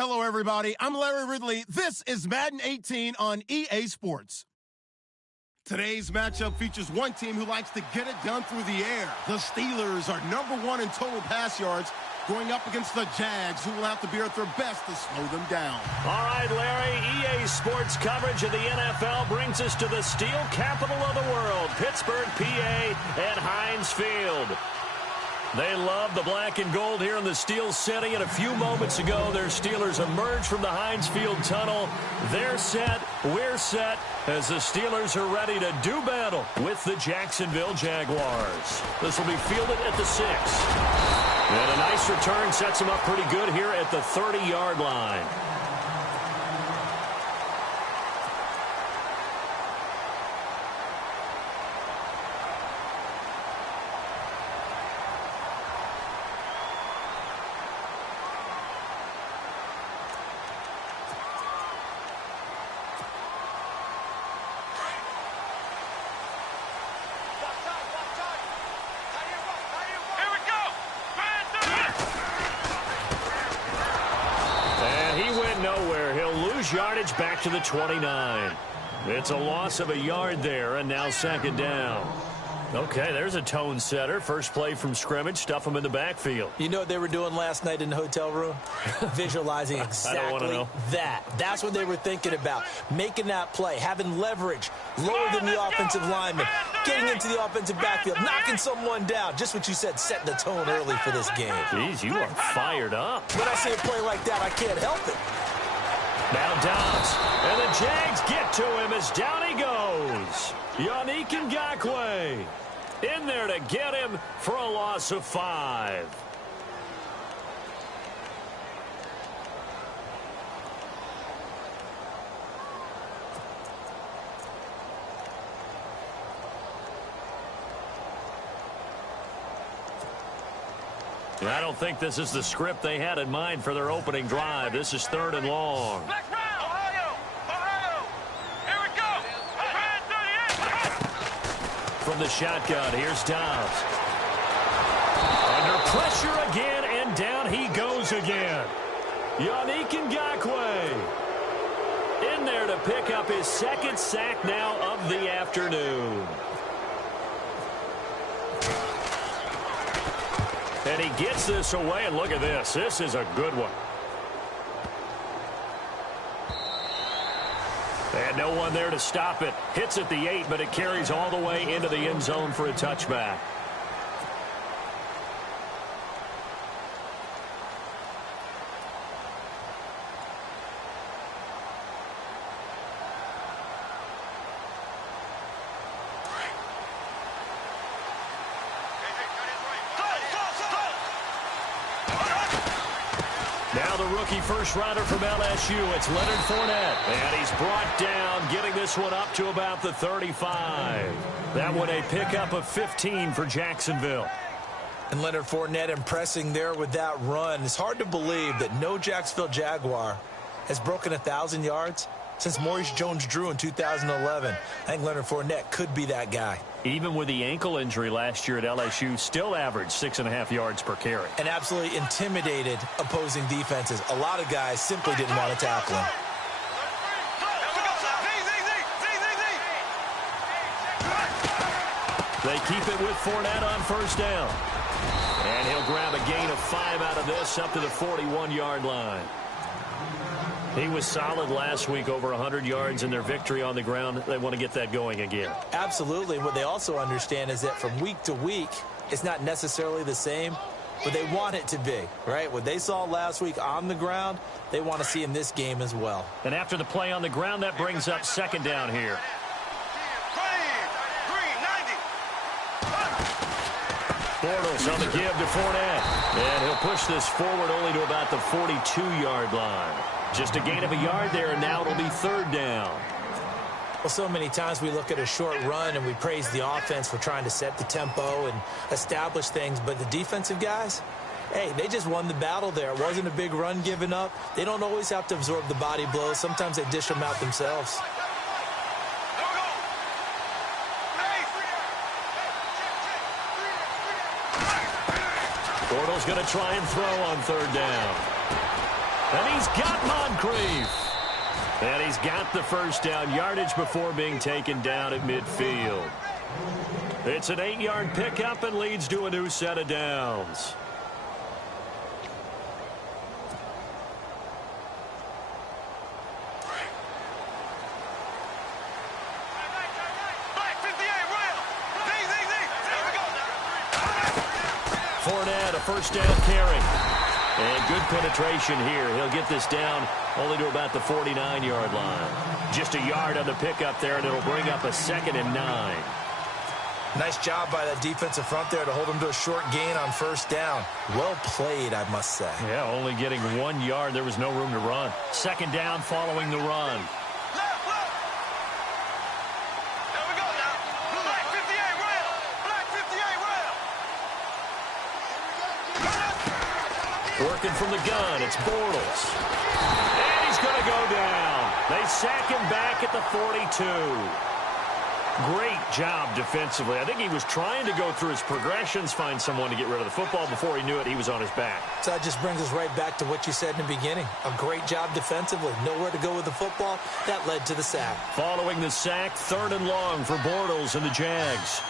Hello, everybody. I'm Larry Ridley. This is Madden 18 on EA Sports. Today's matchup features one team who likes to get it done through the air. The Steelers are #1 in total pass yards, going up against the Jags, who will have to be at their best to slow them down. All right, Larry, EA Sports coverage of the NFL brings us to the steel capital of the world, Pittsburgh, PA, at Heinz Field. They love the black and gold here in the Steel City, and a few moments ago, their Steelers emerged from the Heinz Field tunnel. They're set, we're set, as the Steelers are ready to do battle with the Jacksonville Jaguars. This will be fielded at the 6. And a nice return sets them up pretty good here at the 30-yard line. Yardage back to the 29. It's a loss of a yard there, and now second down. Okay, there's a tone setter. First play from scrimmage, stuff them in the backfield. You know what they were doing last night in the hotel room? Visualizing exactly that. That's what they were thinking about. Making that play, having leverage, lower than the offensive lineman, getting into the offensive backfield, knocking someone down. Just what you said, setting the tone early for this game. Jeez, you are fired up. When I see a play like that, I can't help it. Now Dobbs, and the Jags get to him as down he goes. Yannick Ngakoue in there to get him for a loss of 5. I don't think this is the script they had in mind for their opening drive. This is 3rd and long. Ohio! Here we go! From the shotgun, here's Dobbs. Under pressure again, and down he goes again. Yannick Ngakoue in there to pick up his 2nd sack now of the afternoon. And he gets this away, and look at this. This is a good one. And no one there to stop it. Hits at the 8, but it carries all the way into the end zone for a touchback. Now the rookie first-rounder from LSU, it's Leonard Fournette. And he's brought down, getting this one up to about the 35. That one a pickup of 15 for Jacksonville. And Leonard Fournette impressing there with that run. It's hard to believe that no Jacksonville Jaguar has broken 1,000 yards since Maurice Jones-Drew in 2011. I think Leonard Fournette could be that guy. Even with the ankle injury last year at LSU, still averaged 6.5 yards per carry. And absolutely intimidated opposing defenses. A lot of guys simply didn't want to tackle him. They keep it with Fournette on first down. And he'll grab a gain of 5 out of this up to the 41-yard line. He was solid last week, over 100 yards in their victory on the ground. They want to get that going again. Absolutely. What they also understand is that from week to week, it's not necessarily the same, but they want it to be, right? What they saw last week on the ground, they want to see in this game as well. And after the play on the ground, that brings up second down here. Bortles on the give to Fournette. And he'll push this forward only to about the 42-yard line. Just a gain of a yard there, and now it'll be 3rd down. Well, so many times we look at a short run and we praise the offense for trying to set the tempo and establish things, but the defensive guys, hey, they just won the battle there. It wasn't a big run given up. They don't always have to absorb the body blows. Sometimes they dish them out themselves. Bortles going to try and throw on 3rd down. And he's got Moncrief. And he's got the first down, yardage before being taken down at midfield. It's an 8-yard pickup and leads to a new set of downs. Fournette, a first down carry. And good penetration here. He'll get this down only to about the 49-yard line. Just a yard on the pickup there, and it'll bring up a 2nd and 9. Nice job by that defensive front there to hold him to a short gain on first down. Well played, I must say. Yeah, only getting 1 yard. There was no room to run. 2nd down following the run. Working from the gun, it's Bortles. And he's going to go down. They sack him back at the 42. Great job defensively. I think he was trying to go through his progressions, find someone to get rid of the football. Before he knew it, he was on his back. So that just brings us right back to what you said in the beginning. A great job defensively. Nowhere to go with the football. That led to the sack. Following the sack, 3rd and long for Bortles and the Jags.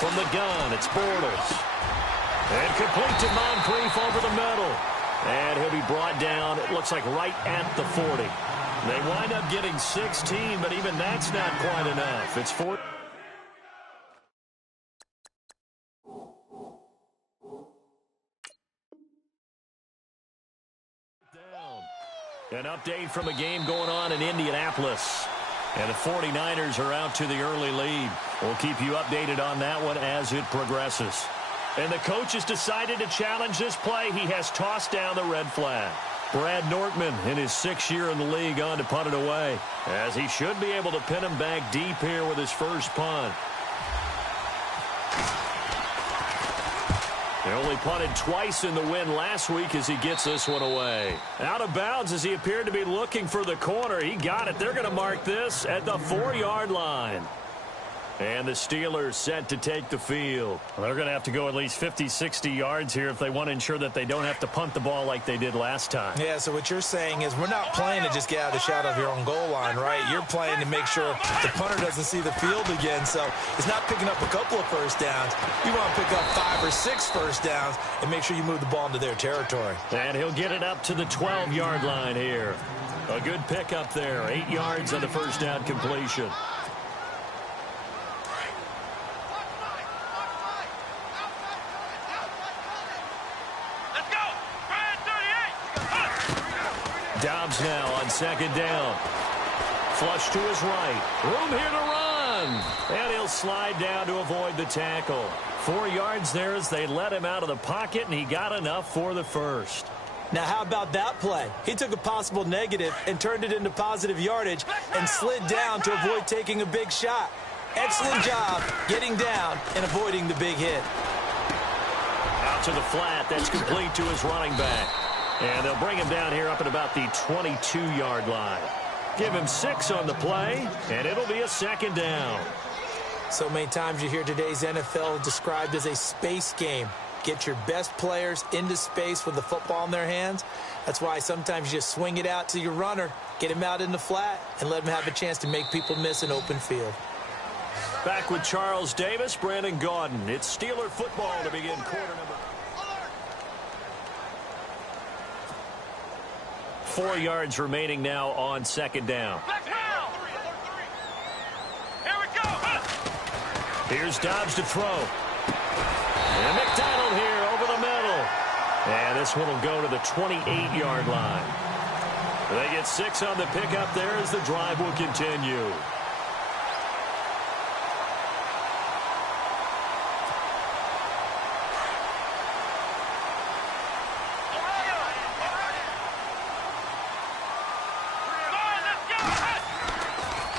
From the gun, it's Bortles. And complete to Moncrief over the middle. And he'll be brought down, it looks like right at the 40. They wind up getting 16, but even that's not quite enough. It's 4. An update from a game going on in Indianapolis. And the 49ers are out to the early lead. We'll keep you updated on that one as it progresses. And the coach has decided to challenge this play. He has tossed down the red flag. Brad Nortman in his 6th year in the league on to punt it away, as he should be able to pin him back deep here with his first punt. He only punted twice in the win last week as he gets this one away. Out of bounds as he appeared to be looking for the corner. He got it. They're going to mark this at the 4-yard line. And the Steelers set to take the field. Well, they're going to have to go at least 50, 60 yards here if they want to ensure that they don't have to punt the ball like they did last time. Yeah, so what you're saying is we're not playing to just get out of the shadow of your own goal line, right? You're playing to make sure the punter doesn't see the field again. So it's not picking up a couple of first downs. You want to pick up 5 or 6 first downs and make sure you move the ball into their territory. And he'll get it up to the 12-yard line here. A good pickup there. 8 yards on the first down completion. BUMz now on 2nd down. Flush to his right. Room here to run. And he'll slide down to avoid the tackle. 4 yards there as they let him out of the pocket, and he got enough for the first. Now, how about that play? He took a possible negative and turned it into positive yardage and slid down to avoid taking a big shot. Excellent job getting down and avoiding the big hit. Out to the flat. That's complete to his running back. And they'll bring him down here up at about the 22-yard line. Give him 6 on the play, and it'll be a 2nd down. So many times you hear today's NFL described as a space game. Get your best players into space with the football in their hands. That's why sometimes you just swing it out to your runner, get him out in the flat, and let him have a chance to make people miss an open field. Back with Charles Davis, Brandon Gaudin. It's Steeler football to begin quarter number. 4 yards remaining now on 2nd down. Here we go. Here's Dobbs to throw. And McDonald here over the middle. And this one will go to the 28-yard line. They get 6 on the pickup there as the drive will continue.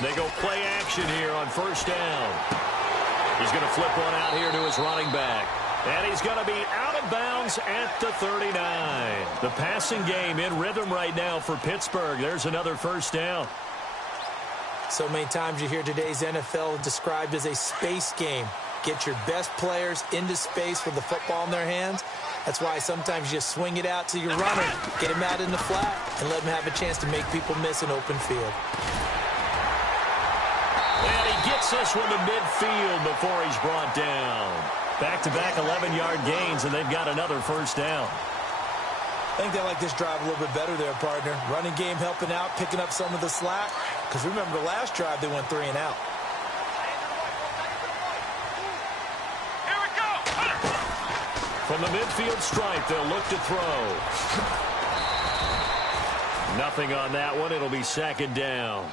They go play action here on first down. He's going to flip one out here to his running back. And he's going to be out of bounds at the 39. The passing game in rhythm right now for Pittsburgh. There's another first down. So many times you hear today's NFL described as a space game. Get your best players into space with the football in their hands. That's why sometimes you just swing it out to your runner, get him out in the flat, and let him have a chance to make people miss an open field. And he gets this one to midfield before he's brought down. Back-to-back 11-yard gains, and they've got another first down. I think they like this drive a little bit better there, partner. Running game helping out, picking up some of the slack. Because remember, the last drive, they went 3 and out. Here we go. From the midfield stripe, they'll look to throw. Nothing on that one. It'll be second down.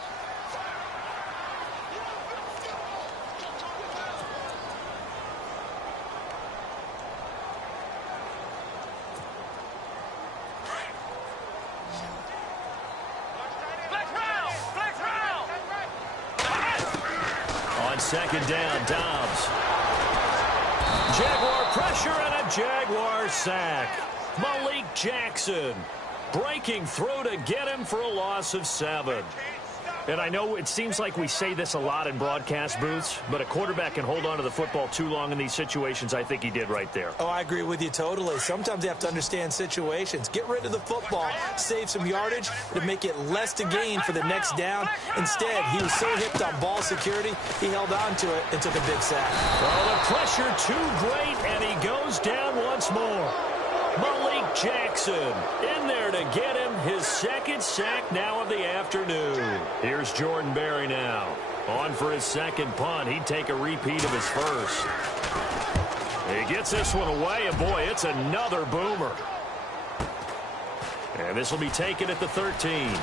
Second down, BUMz. Jaguar pressure and a Jaguar sack. Malik Jackson breaking through to get him for a loss of 7. And I know it seems like we say this a lot in broadcast booths, but a quarterback can hold on to the football too long in these situations. I think he did right there. Oh, I agree with you totally. Sometimes you have to understand situations. Get rid of the football, save some yardage to make it less to gain for the next down. Instead, he was so hipped on ball security, he held on to it and took a big sack. Well, the pressure too great, and he goes down once more. Malik Jackson in there to get him his second sack now of the afternoon. Here's Jordan Berry now. On for his second punt. He'd take a repeat of his first. He gets this one away, and boy, it's another boomer. And this will be taken at the 13.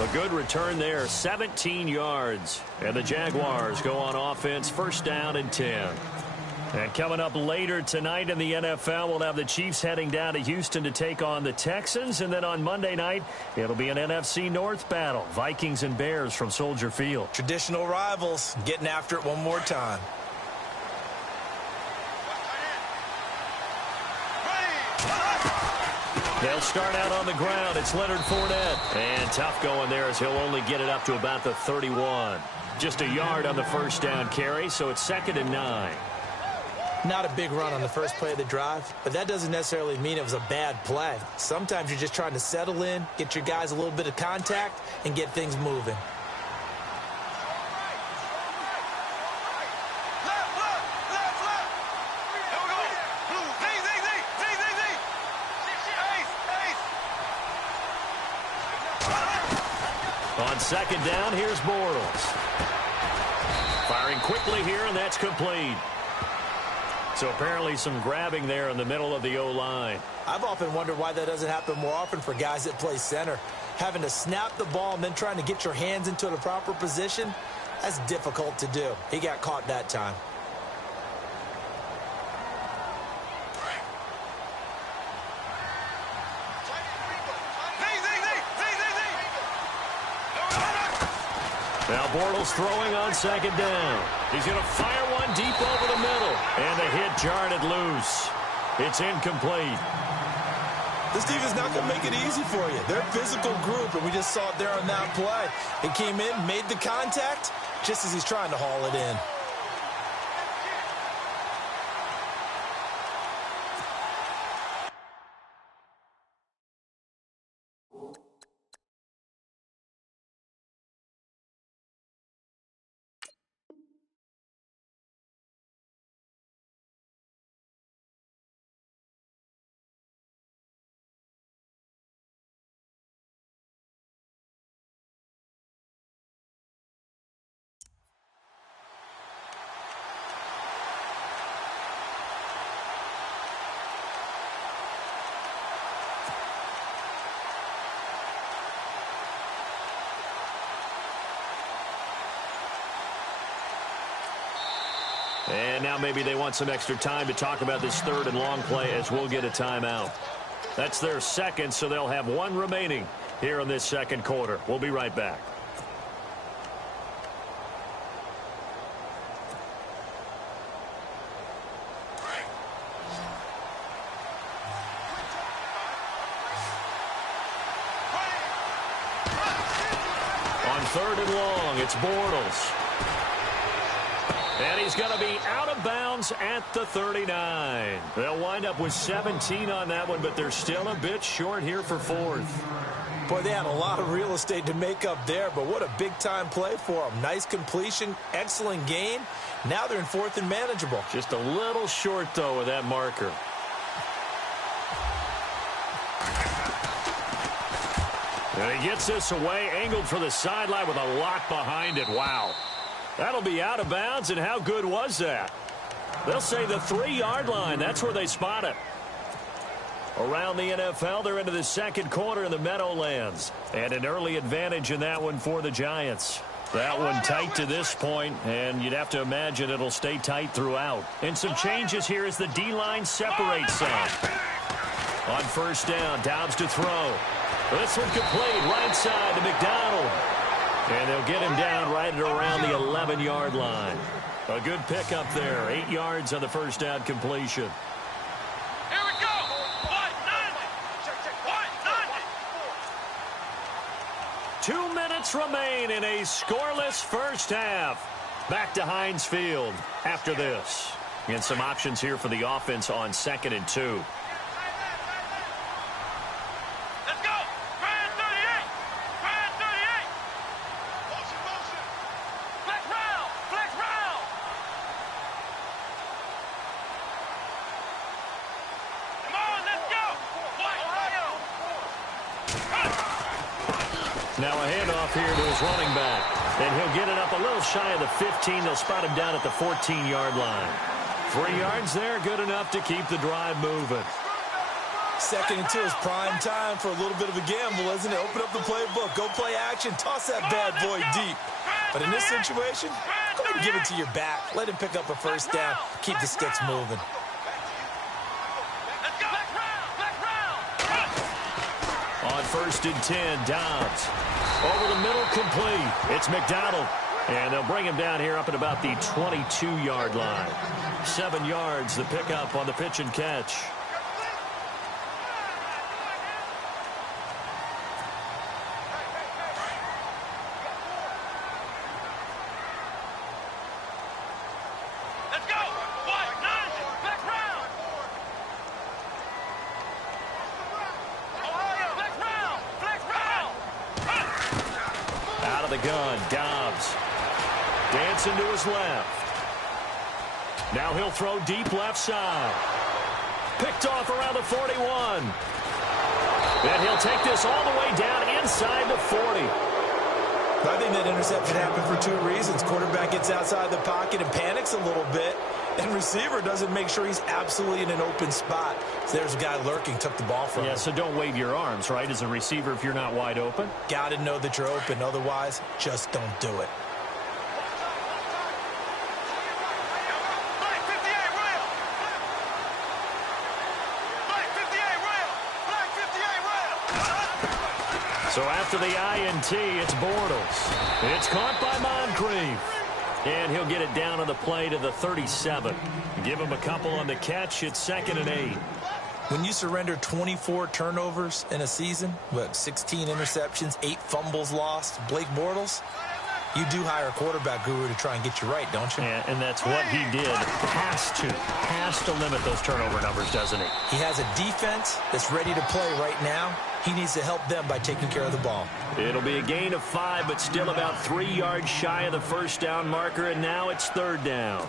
A good return there, 17 yards. And the Jaguars go on offense, first down and 10. And coming up later tonight in the NFL, we'll have the Chiefs heading down to Houston to take on the Texans. And then on Monday night, it'll be an NFC North battle. Vikings and Bears from Soldier Field. Traditional rivals getting after it one more time. They'll start out on the ground. It's Leonard Fournette. And tough going there as he'll only get it up to about the 31. Just a yard on the first down carry, so it's 2nd and 9. Not a big run on the first play of the drive, but that doesn't necessarily mean it was a bad play. Sometimes you're just trying to settle in, get your guys a little bit of contact, and get things moving. On second down, here's Bortles. Firing quickly here, and that's complete. So apparently some grabbing there in the middle of the O-line. I've often wondered why that doesn't happen more often for guys that play center. Having to snap the ball and then trying to get your hands into the proper position, that's difficult to do. He got caught that time. Now Bortles throwing on second down. He's going to fire one deep over the middle. And the hit jarred it loose. It's incomplete. This defense not going to make it easy for you. They're a physical group, and we just saw it there on that play. It came in, made the contact, just as he's trying to haul it in. And now maybe they want some extra time to talk about this third and long play as we'll get a timeout. That's their second, so they'll have one remaining here in this second quarter. We'll be right back. 3rd and long. It's Bortles. And he's going to be out of bounds at the 39. They'll wind up with 17 on that one, but they're still a bit short here for 4th. Boy, they had a lot of real estate to make up there, but what a big-time play for them. Nice completion, excellent gain. Now they're in 4th and manageable. Just a little short, though, with that marker. And he gets this away, angled for the sideline with a lock behind it. Wow. That'll be out of bounds, and how good was that? They'll say the 3-yard line. That's where they spot it. Around the NFL, they're into the 2nd quarter in the Meadowlands. And an early advantage in that one for the Giants. That one tight to this point, and you'd have to imagine it'll stay tight throughout. And some changes here as the D-line separates some. On 1st down, Doubs to throw. This one complete, right side to McDonald. And they'll get him down right at around the 11-yard line. A good pickup there. 8 yards on the 1st down completion. Here we go. 2 minutes remain in a scoreless 1st half. Back to Heinz Field after this. And some options here for the offense on 2nd and 2. Now a handoff here to his running back. And he'll get it up a little shy of the 15. They'll spot him down at the 14-yard line. 3 yards there, good enough to keep the drive moving. 2nd and 2 is prime time for a little bit of a gamble, isn't it? Open up the playbook, go play action, toss that bad boy deep. But in this situation, go ahead and give it to your back. Let him pick up a 1st down, keep the sticks moving. On 1st and 10, Doubs. Over the middle, complete. It's McDonald. And they'll bring him down here up at about the 22-yard line. 7 yards, the pickup on the pitch and catch. Gun, Doubs. Dancing to his left. Now he'll throw deep left side. Picked off around the 41. And he'll take this all the way down inside the 40. I think that interception happened for 2 reasons. Quarterback gets outside the pocket and panics a little bit. And receiver doesn't make sure he's absolutely in an open spot. So there's a guy lurking, took the ball from him. Yeah, so don't wave your arms, right, as a receiver if you're not wide open. Got to know that you're open. Otherwise, just don't do it. So after the INT, it's Bortles. It's caught by Moncrief. And he'll get it down on the play to the 37. Give him a couple on the catch. It's 2nd and 8. When you surrender 24 turnovers in a season, 16 interceptions, 8 fumbles lost, Blake Bortles, you do hire a quarterback guru to try and get you right, don't you? Yeah, and that's what he did. Has to limit those turnover numbers, doesn't he? He has a defense that's ready to play right now. He needs to help them by taking care of the ball. It'll be a gain of 5, but still about 3 yards shy of the 1st down marker, and now it's 3rd down.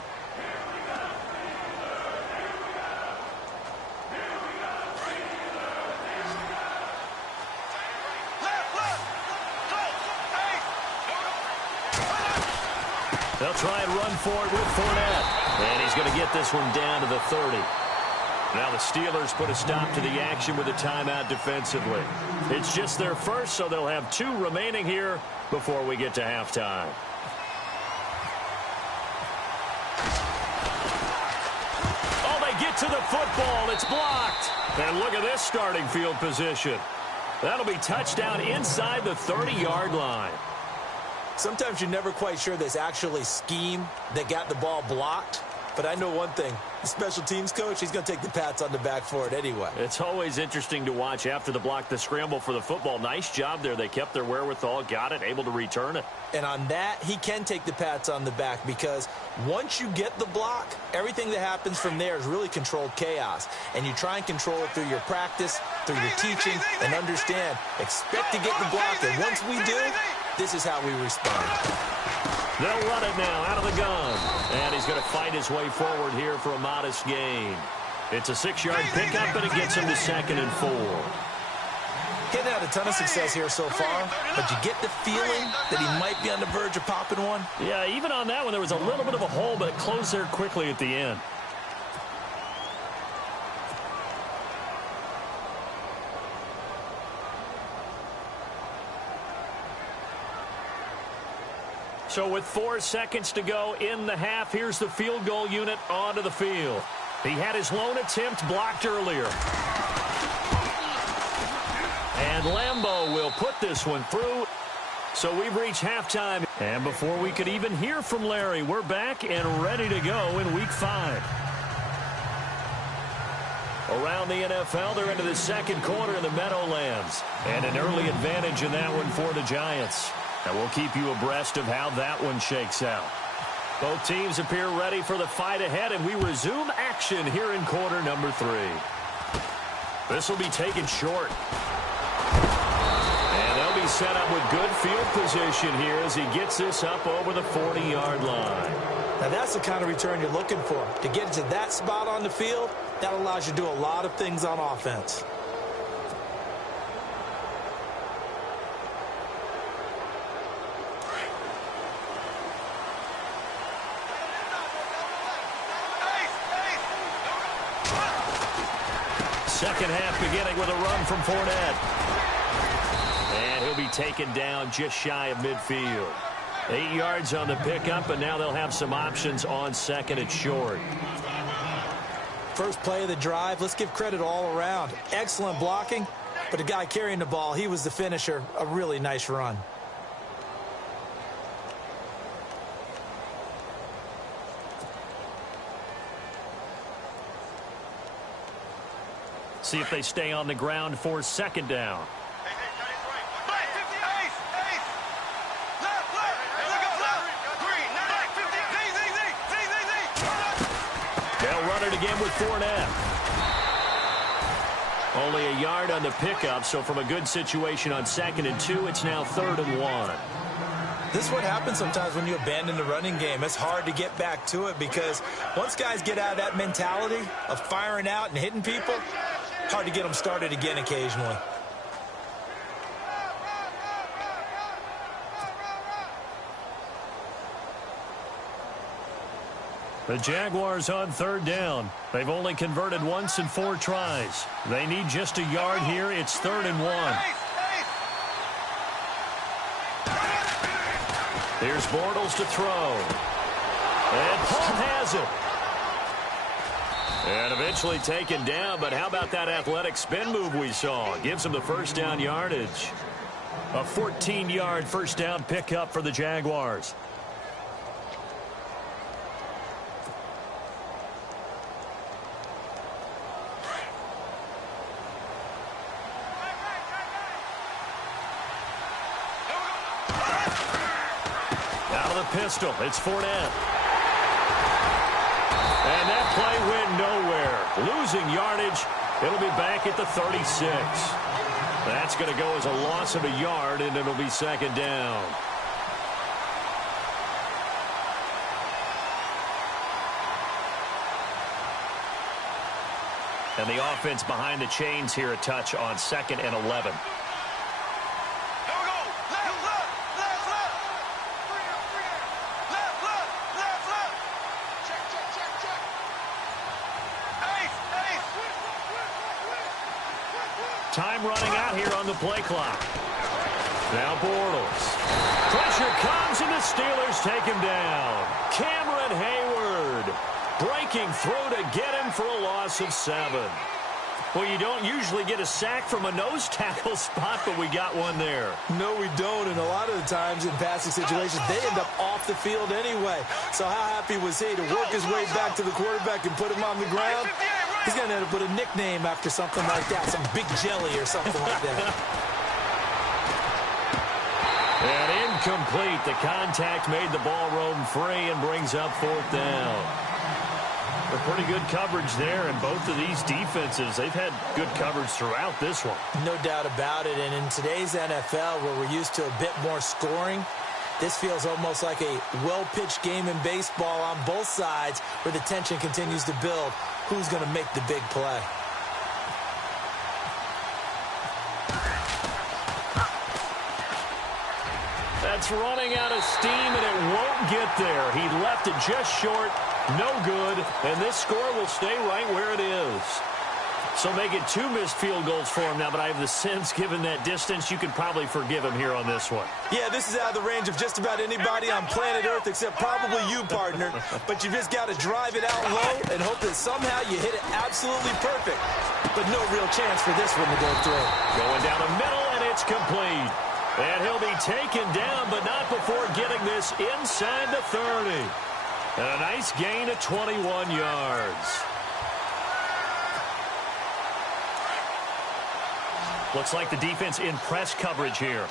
They'll try and run for it with Fournette. And he's going to get this one down to the 30. Now the Steelers put a stop to the action with a timeout defensively. It's just their first, so they'll have 2 remaining here before we get to halftime. Oh, they get to the football. It's blocked. And look at this starting field position. That'll be touchdown inside the 30-yard line. Sometimes you're never quite sure there's actually scheme that got the ball blocked. but I know one thing. The special teams coach, he's going to take the pats on the back for it anyway. It's always interesting to watch after the block, the scramble for the football. Nice job there. They kept their wherewithal, got it, able to return it. And on that, he can take the pats on the back because once you get the block, everything that happens from there is really controlled chaos. And you try and control it through your practice, through your teaching, and understand, expect to get the block. And once we do, this is how we respond. They'll run it now out of the gun. And he's going to fight his way forward here for a modest gain. It's a 6-yard pickup, and it gets him to 2nd and 4. He's had a ton of success here so far, but you get the feeling that he might be on the verge of popping one. Yeah, even on that one, there was a little bit of a hole, but it closed there quickly at the end. So with 4 seconds to go in the half, here's the field goal unit onto the field. He had his lone attempt blocked earlier. And Lambeau will put this one through. So we've reached halftime. And before we could even hear from Larry, we're back and ready to go in Week 5. Around the NFL, they're into the second quarter in the Meadowlands. And an early advantage in that one for the Giants. And we'll keep you abreast of how that one shakes out. Both teams appear ready for the fight ahead, and we resume action here in quarter number 3. This will be taken short. And they'll be set up with good field position here as he gets this up over the 40-yard line. Now that's the kind of return you're looking for. To get to that spot on the field, that allows you to do a lot of things on offense. Second half beginning with a run from Fournette. And he'll be taken down just shy of midfield. 8 yards on the pickup, and now they'll have some options on 2nd and short. First play of the drive, let's give credit all around. Excellent blocking, but the guy carrying the ball, he was the finisher. A really nice run. See if they stay on the ground for 2nd down. They'll run it again with Fournette. Only a yard on the pickup, so from a good situation on 2nd and 2, it's now 3rd and 1. This is what happens sometimes when you abandon the running game. It's hard to get back to it because once guys get out of that mentality of firing out and hitting people, hard to get them started again occasionally. The Jaguars on 3rd down. They've only converted once in 4 tries. They need just a yard here. It's 3rd and 1. Here's Bortles to throw. And Paul has it. And eventually taken down, but how about that athletic spin move we saw? Gives him the first down yardage. A 14-yard first down pickup for the Jaguars. Out of the pistol, it's Fournette. And that play went nowhere. Losing yardage. It'll be back at the 36. That's going to go as a loss of a yard, and it'll be 2nd down. And the offense behind the chains here a touch on 2nd and 11. Time running out here on the play clock. Now Bortles. Pressure comes, and the Steelers take him down. Cameron Hayward breaking through to get him for a loss of 7. Well, you don't usually get a sack from a nose tackle spot, but we got one there. No, we don't, and a lot of the times in passing situations, they end up off the field anyway. So how happy was he to work his way back to the quarterback and put him on the ground? He's going to end up with a nickname after something like that, some big jelly or something like that. And incomplete. The contact made the ball roam free and brings up 4th down. A pretty good coverage there, and both of these defenses, they've had good coverage throughout this one. No doubt about it, and in today's NFL, where we're used to a bit more scoring, this feels almost like a well-pitched game in baseball on both sides where the tension continues to build. Who's going to make the big play? That's running out of steam, and it won't get there. He left it just short, no good, and this score will stay right where it is. So make it 2 missed field goals for him now, but I have the sense, given that distance, you could probably forgive him here on this one. Yeah, this is out of the range of just about anybody on planet Earth except probably you, partner. But you just got to drive it out low and hope that somehow you hit it absolutely perfect. But no real chance for this one to go through. Going down the middle, and it's complete. And he'll be taken down, but not before getting this inside the 30. And a nice gain of 21 yards. Looks like the defense in press coverage here.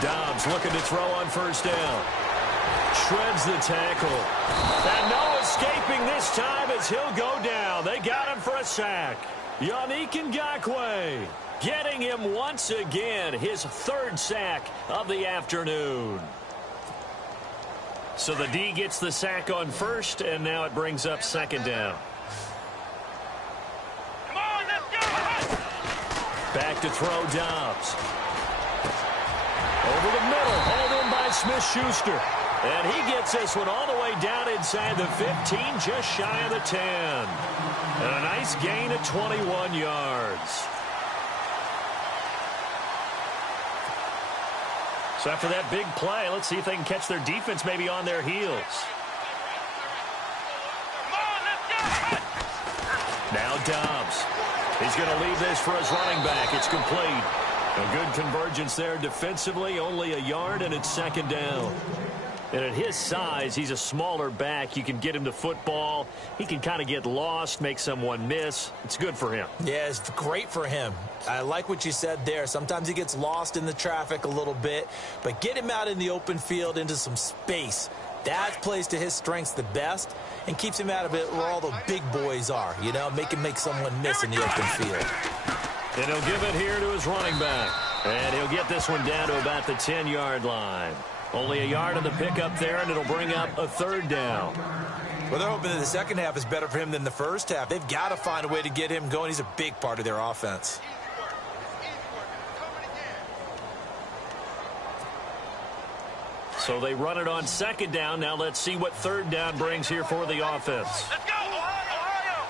BUMz looking to throw on 1st down. Shreds the tackle. And no escaping this time as he'll go down. They got him for a sack. Yannick Ngakoue getting him once again, his 3rd sack of the afternoon. So the D gets the sack on 1st, and now it brings up 2nd down. Back to throw, BUMz. Over the middle, hauled in by Smith-Schuster. And he gets this one all the way down inside the 15, just shy of the 10. And a nice gain of 21 yards. So after that big play, let's see if they can catch their defense maybe on their heels. Now BUMz. He's going to leave this for his running back. It's complete. A good convergence there defensively, only a yard, and it's 2nd down. And at his size, he's a smaller back. You can get him to football. He can kind of get lost, make someone miss. It's good for him. Yeah, it's great for him. I like what you said there. Sometimes he gets lost in the traffic a little bit, but get him out in the open field into some space. That plays to his strengths the best and keeps him out of it where all the big boys are, you know, make someone miss in the open field. And he'll give it here to his running back. And he'll get this one down to about the 10-yard line. Only a yard on the pickup there, and it'll bring up a 3rd down. Well, they're hoping that the second half is better for him than the first half. They've got to find a way to get him going. He's a big part of their offense. So they run it on 2nd down. Now let's see what 3rd down brings here for the offense. Let's go, Ohio!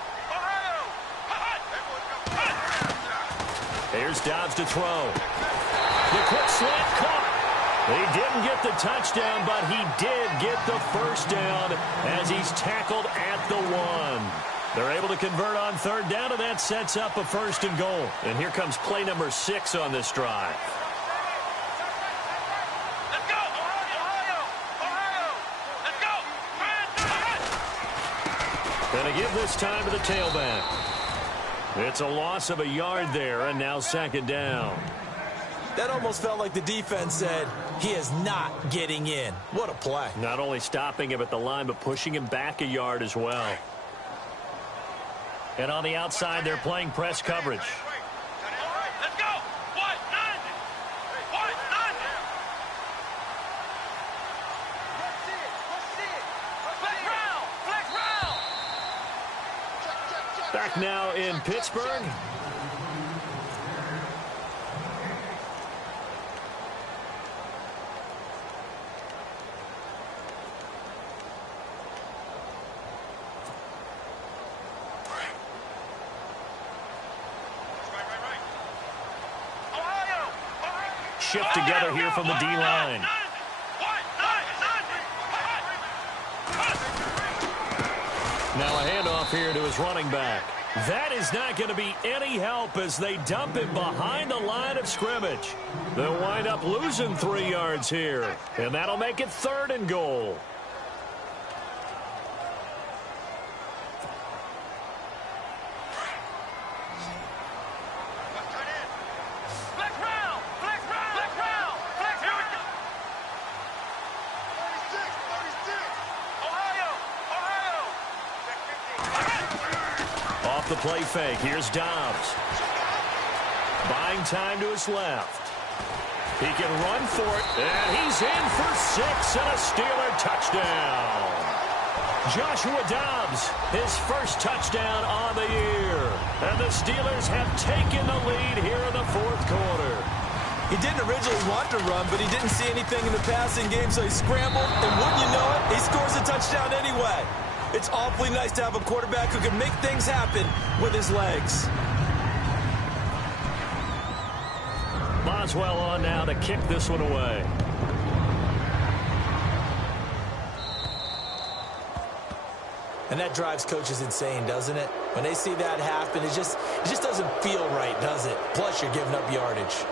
Here's BUMz to throw. The quick slant caught. He didn't get the touchdown, but he did get the 1st down as he's tackled at the 1. They're able to convert on 3rd down, and that sets up a 1st and goal. And here comes play number 6 on this drive. Let's go, Ohio! Let's go! Gonna give this time to the tailback. It's a loss of a yard there, and now 2nd down. That almost felt like the defense said, he is not getting in. What a play. Not only stopping him at the line, but pushing him back a yard as well. And on the outside, they're playing press coverage. Let's go! What? None! What? None! Flex round! Flex round! Back now in Pittsburgh. Shift together here from the D-line. Now a handoff here to his running back. That is not going to be any help as they dump him behind the line of scrimmage. They'll wind up losing 3 yards here, and that'll make it 3rd and goal. The play fake. Here's BUMz. Buying time to his left. He can run for it, and he's in for 6 and a Steeler touchdown. Joshua BUMz, his first touchdown on the year. And the Steelers have taken the lead here in the 4th quarter. He didn't originally want to run, but he didn't see anything in the passing game, so he scrambled, and wouldn't you know it, he scores a touchdown anyway. It's awfully nice to have a quarterback who can make things happen with his legs. Boswell on now to kick this one away. And that drives coaches insane, doesn't it? When they see that happen, it just doesn't feel right, does it? Plus, you're giving up yardage.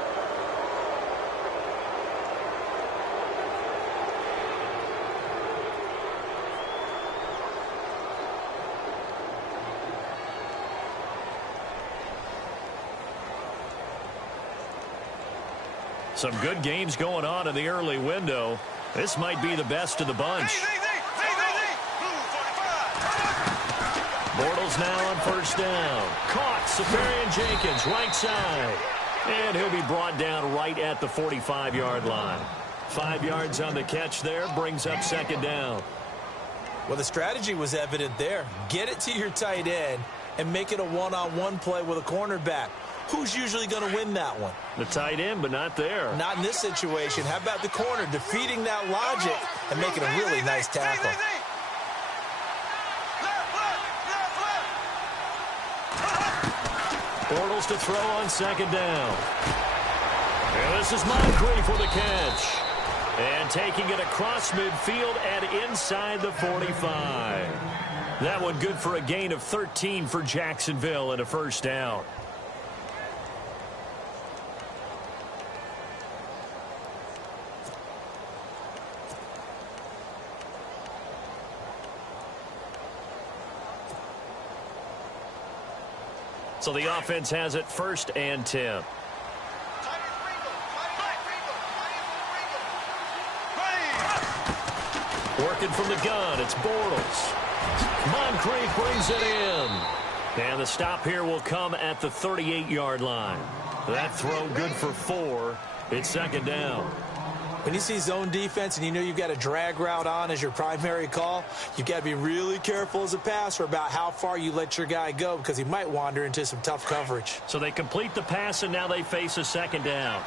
Some good games going on in the early window. This might be the best of the bunch. Bortles now on 1st down. Caught. Safarian Jenkins, right side. And he'll be brought down right at the 45-yard line. 5 yards on the catch there, brings up 2nd down. Well, the strategy was evident there. Get it to your tight end and make it a one-on-one play with a cornerback. Who's usually going to win that one? The tight end, but not there. Not in this situation. How about the corner defeating that logic and making a really nice tackle? Bortles to throw on 2nd down. And this is Moncrief for the catch. And taking it across midfield and inside the 45. That one good for a gain of 13 for Jacksonville and a 1st down. So the offense has it 1st and 10. Working from the gun, it's Bortles. Moncrief brings it in. And the stop here will come at the 38-yard line. That throw good for 4. It's 2nd down. When you see zone defense and you know you've got a drag route on as your primary call, you've got to be really careful as a passer about how far you let your guy go because he might wander into some tough coverage. So they complete the pass, and now they face a 2nd down.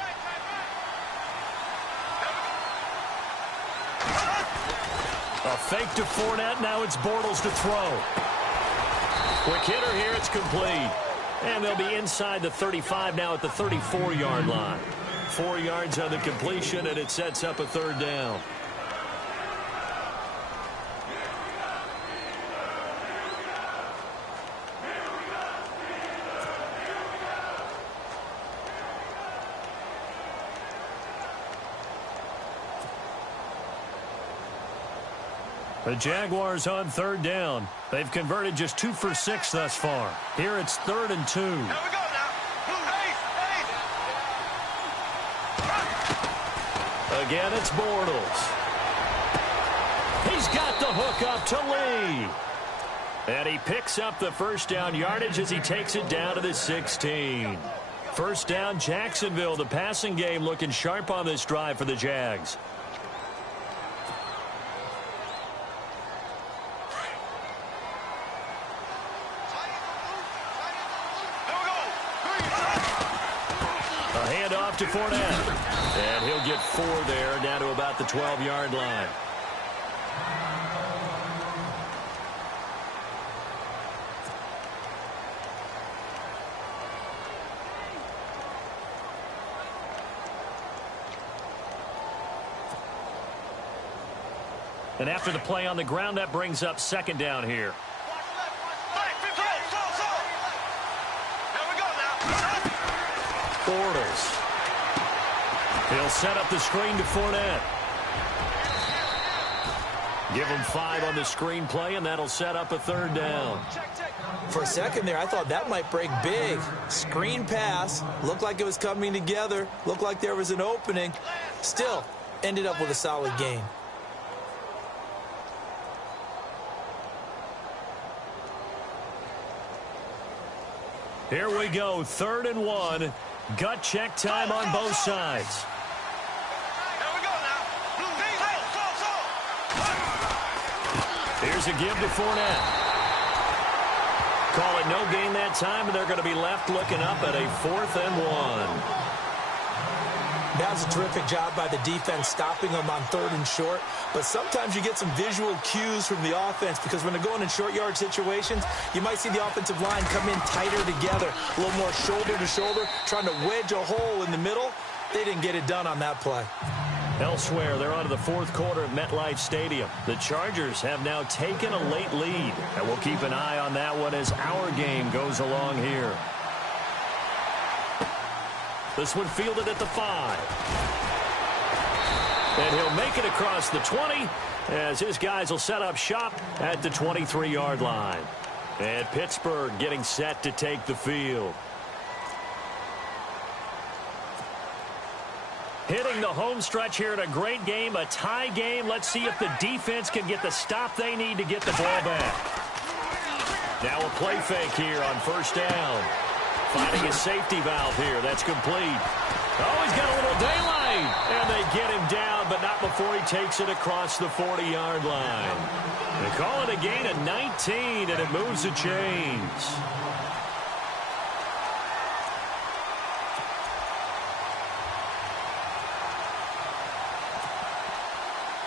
A fake to Fournette. Now it's Bortles to throw. Quick hitter here. It's complete. And they'll be inside the 35 now at the 34-yard line. 4 yards on the completion, and it sets up a 3rd down. The Jaguars on 3rd down. They've converted just 2 for 6 thus far. Here it's 3rd and 2. Here we go now. Again, it's Bortles. He's got the hook up to Lee. And he picks up the 1st down yardage as he takes it down to the 16. 1st down, Jacksonville. The passing game looking sharp on this drive for the Jags. A handoff to Fournette. And he'll get 4 there, down to about the 12-yard line. And after the play on the ground, that brings up 2nd down here. Bortles. He'll set up the screen to Fournette. Give him 5 on the screen play, and that'll set up a 3rd down. For a second there, I thought that might break big. Screen pass. Looked like it was coming together. Looked like there was an opening. Still, ended up with a solid gain. Here we go, 3rd and 1. Gut check time on both sides. Here we go now. Here's a give to Fournette. Call it no gain that time, and they're going to be left looking up at a 4th and 1. That was a terrific job by the defense stopping them on 3rd and short. But sometimes you get some visual cues from the offense because when they're going in short yard situations, you might see the offensive line come in tighter together, a little more shoulder to shoulder, trying to wedge a hole in the middle. They didn't get it done on that play. Elsewhere, they're on to the 4th quarter at MetLife Stadium. The Chargers have now taken a late lead, and we'll keep an eye on that one as our game goes along here. This one fielded at the 5. And he'll make it across the 20 as his guys will set up shop at the 23-yard line. And Pittsburgh getting set to take the field. Hitting the home stretch here in a great game, a tie game. Let's see if the defense can get the stop they need to get the ball back. Now a play fake here on 1st down. Finding a safety valve here. That's complete. Oh, he's got a little daylight. And they get him down, but not before he takes it across the 40-yard line. They call it a gain of 19, and it moves the chains.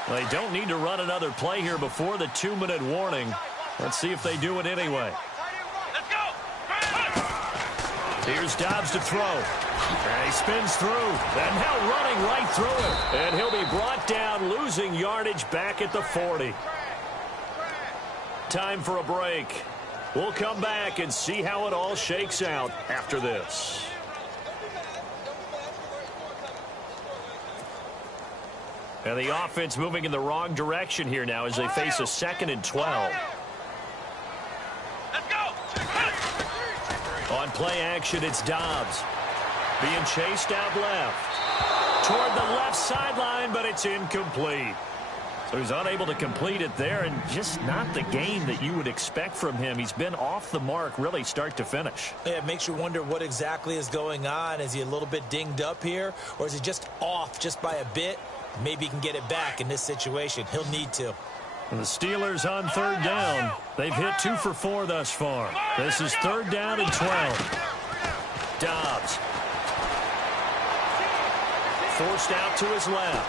They don't need to run another play here before the 2-minute warning. Let's see if they do it anyway. Let's go. Here's Dobbs to throw. And he spins through. And now running right through it. And he'll be brought down, losing yardage back at the 40. Time for a break. We'll come back and see how it all shakes out after this. And the offense moving in the wrong direction here now as they face a 2nd and 12. Let's go. On play action, it's Dobbs. Being chased out left. Toward the left sideline, but it's incomplete. So he's unable to complete it there, and just not the game that you would expect from him. He's been off the mark really start to finish. Yeah, it makes you wonder what exactly is going on. Is he a little bit dinged up here, or is he just off just by a bit? Maybe he can get it back in this situation. He'll need to. And the Steelers on 3rd down. They've hit 2 for 4 thus far. This is 3rd down and 12. Dobbs. Forced out to his left.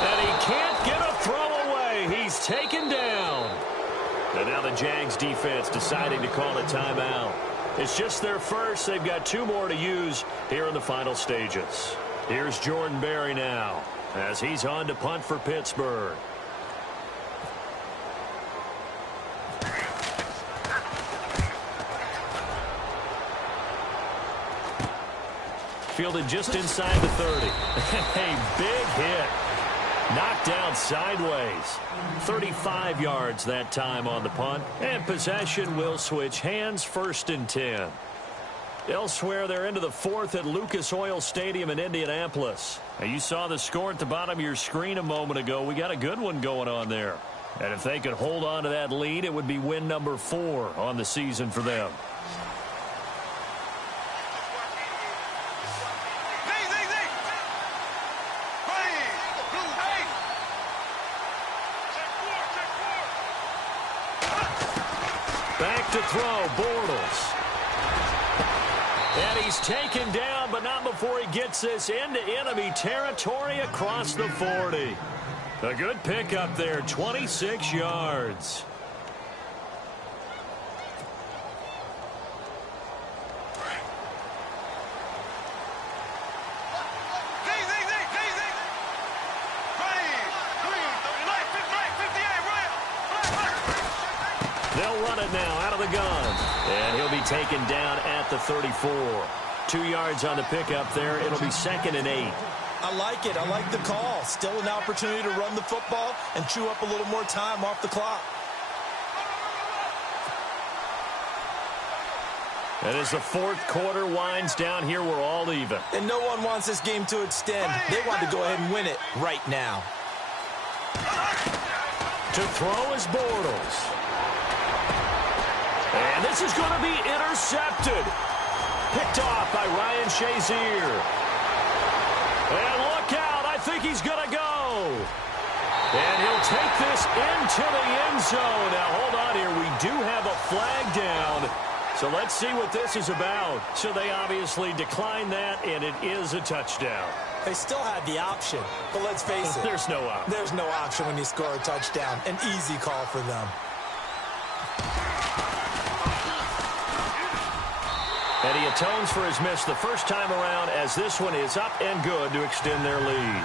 And he can't get a throw away. He's taken down. And now the Jags defense deciding to call a timeout. It's just their first. They've got 2 more to use here in the final stages. Here's Jordan Berry now as he's on to punt for Pittsburgh. Fielded just inside the 30. A big hit. Knocked down sideways. 35 yards that time on the punt. And possession will switch hands, 1st and 10. Elsewhere, they're into the 4th at Lucas Oil Stadium in Indianapolis. Now, you saw the score at the bottom of your screen a moment ago. We got a good one going on there. And if they could hold on to that lead, it would be win number 4 on the season for them. Back to throw, Bortles. And he's taken down, but not before he gets this into enemy territory across the 40. A good pickup there, 26 yards. They'll run it now out of the gun. And he'll be taken down at the 34. 2 yards on the pickup there. It'll be 2nd and 8. I like it. I like the call. Still an opportunity to run the football and chew up a little more time off the clock. And as the fourth quarter winds down here, we're all even. And no one wants this game to extend. They want to go ahead and win it right now. To throw is Bortles. And this is going to be intercepted. Picked off by Ryan Shazier. And look out, I think he's going to go. And he'll take this into the end zone. Now, hold on here. We do have a flag down. So let's see what this is about. So they obviously declined that, and it is a touchdown. They still had the option, but let's face it. There's no option. There's no option when you score a touchdown. An easy call for them. And he atones for his miss the first time around, as this one is up and good to extend their lead.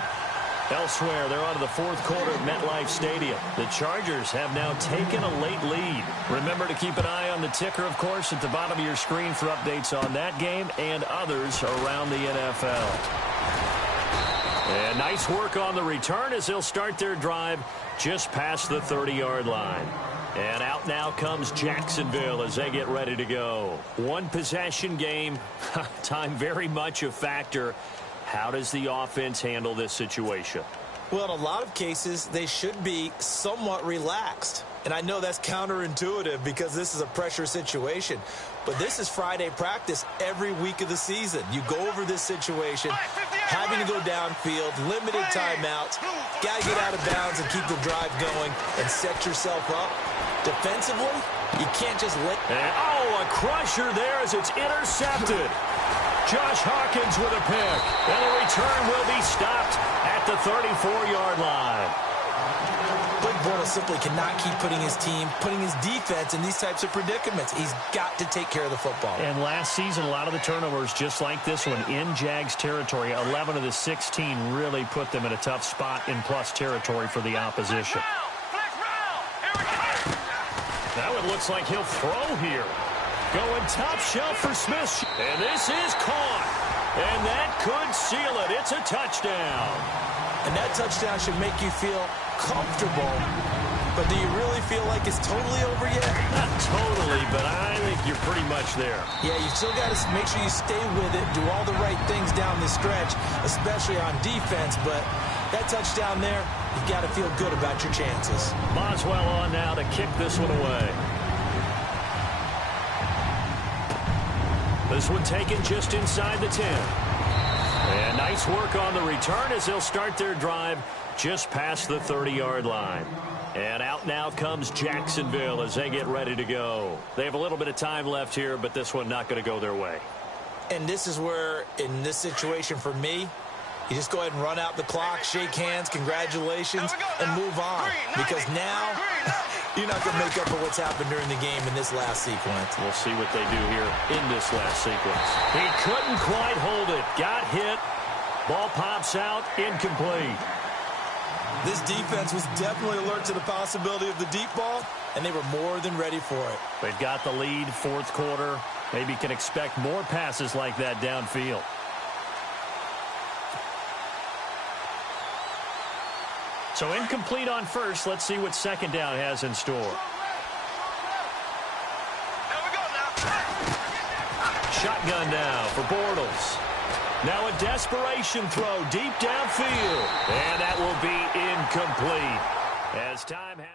Elsewhere, they're on to the fourth quarter of MetLife Stadium. The Chargers have now taken a late lead. Remember to keep an eye on the ticker, of course, at the bottom of your screen for updates on that game and others around the NFL. And nice work on the return as they'll start their drive just past the 30-yard line. And out now comes Jacksonville as they get ready to go. One possession game, time very much a factor. How does the offense handle this situation? Well, in a lot of cases, they should be somewhat relaxed. And I know that's counterintuitive because this is a pressure situation. But this is Friday practice every week of the season. You go over this situation, having to go downfield, limited timeouts, got to get out of bounds and keep the drive going and set yourself up. Defensively, you can't just let... And, a crusher there as it's intercepted. Josh Hawkins with a pick. And the return will be stopped at the 34-yard line. Blake Bortles simply cannot keep putting his team, putting his defense in these types of predicaments. He's got to take care of the football. And last season, a lot of the turnovers, just like this one, in Jags territory, 11 of the 16 really put them in a tough spot in plus territory for the opposition. Now it looks like he'll throw here. Going top shelf for Smith. And this is caught. And that could seal it. It's a touchdown. And that touchdown should make you feel comfortable. But do you really feel like it's totally over yet? Not totally, but I think you're pretty much there. Yeah, you still got to make sure you stay with it, do all the right things down the stretch, especially on defense. But that touchdown there, you've got to feel good about your chances. Boswell on now to kick this one away. This one taken just inside the 10. And nice work on the return as they'll start their drive just past the 30-yard line. And out now comes Jacksonville as they get ready to go. They have a little bit of time left here, but this one not going to go their way. And this is where, in this situation for me, you just go ahead and run out the clock, shake hands, congratulations, and move on. Because now, you're not going to make up for what's happened during the game in this last sequence. We'll see what they do here in this last sequence. He couldn't quite hold it. Got hit. Ball pops out. Incomplete. This defense was definitely alert to the possibility of the deep ball, and they were more than ready for it. They've got the lead, fourth quarter. Maybe can expect more passes like that downfield. So incomplete on first. Let's see what second down has in store. There we go now. Shotgun now for Bortles. Now a desperation throw deep downfield. And that will be incomplete. As time has...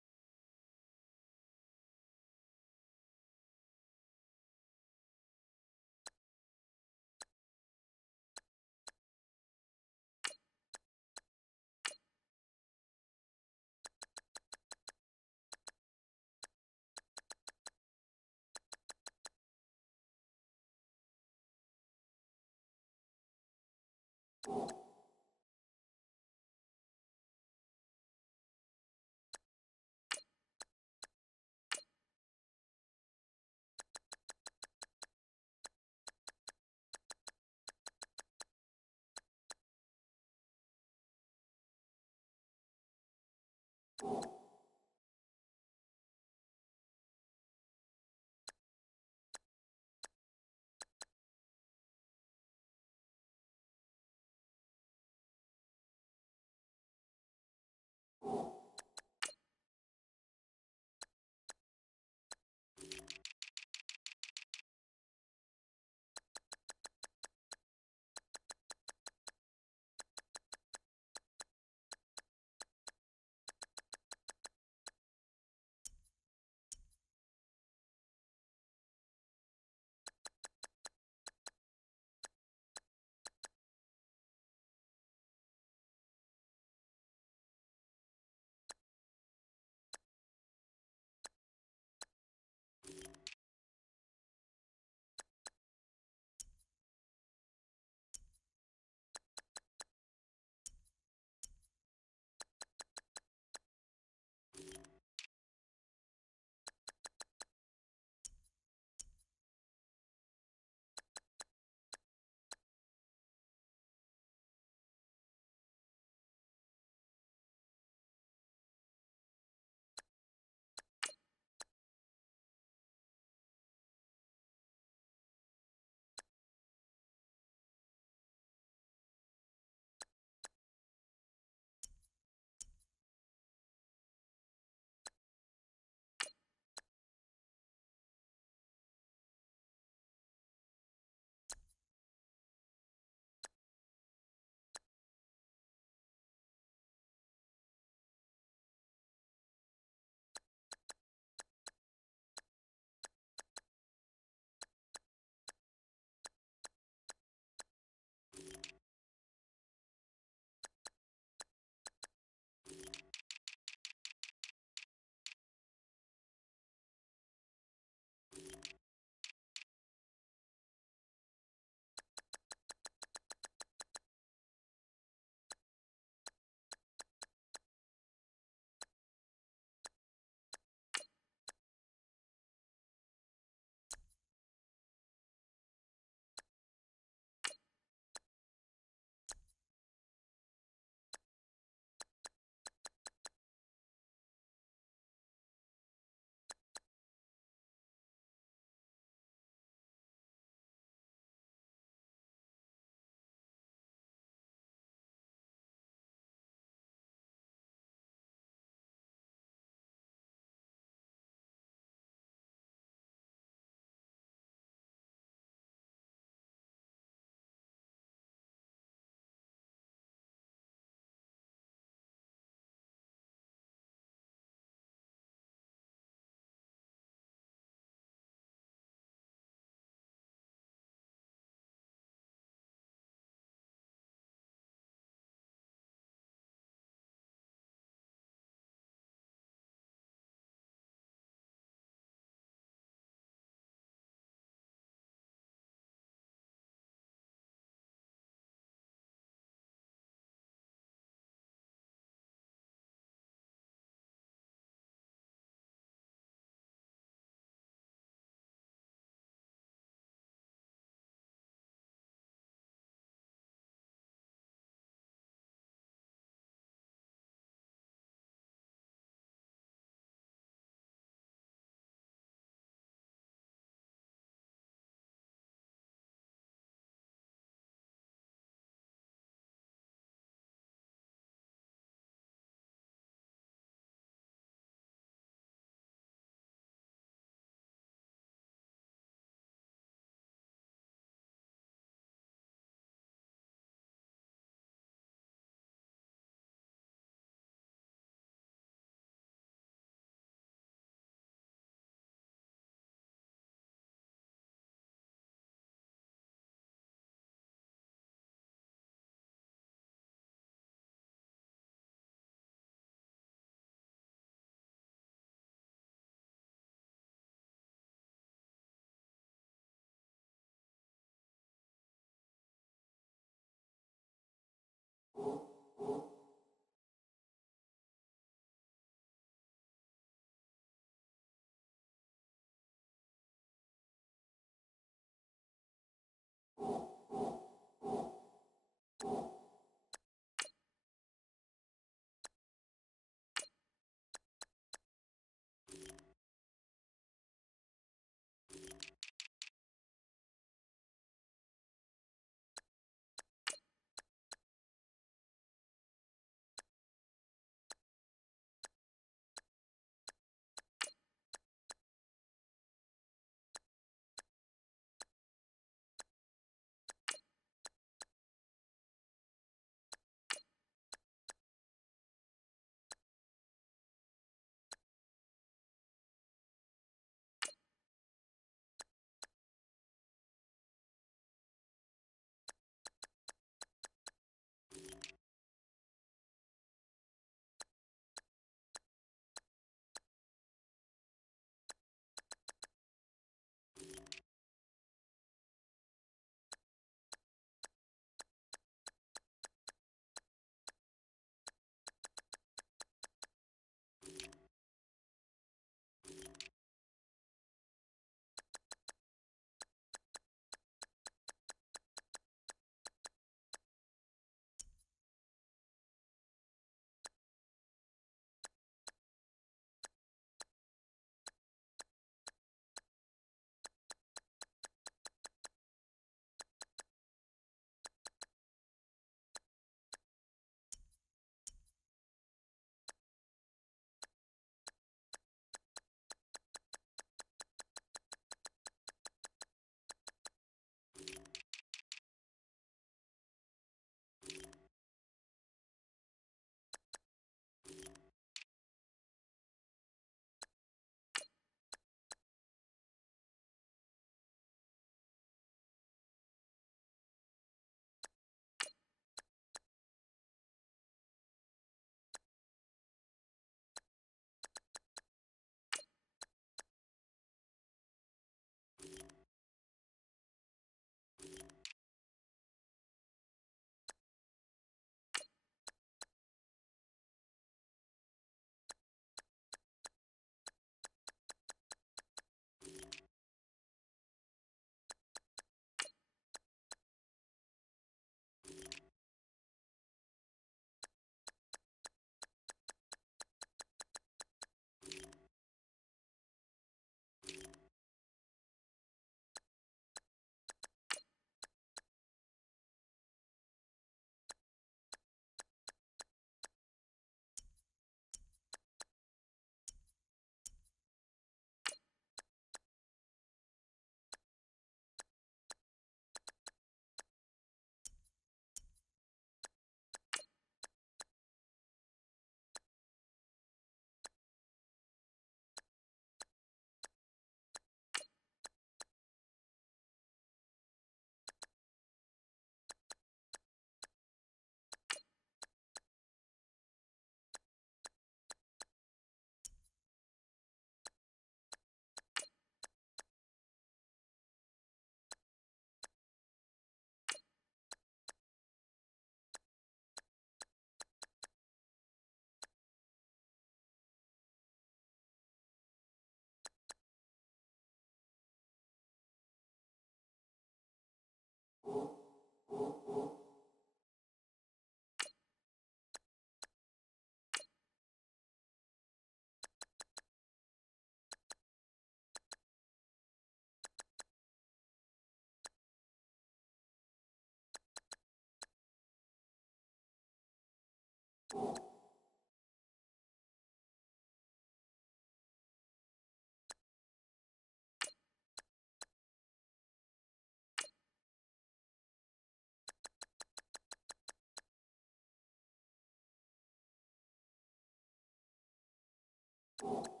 it.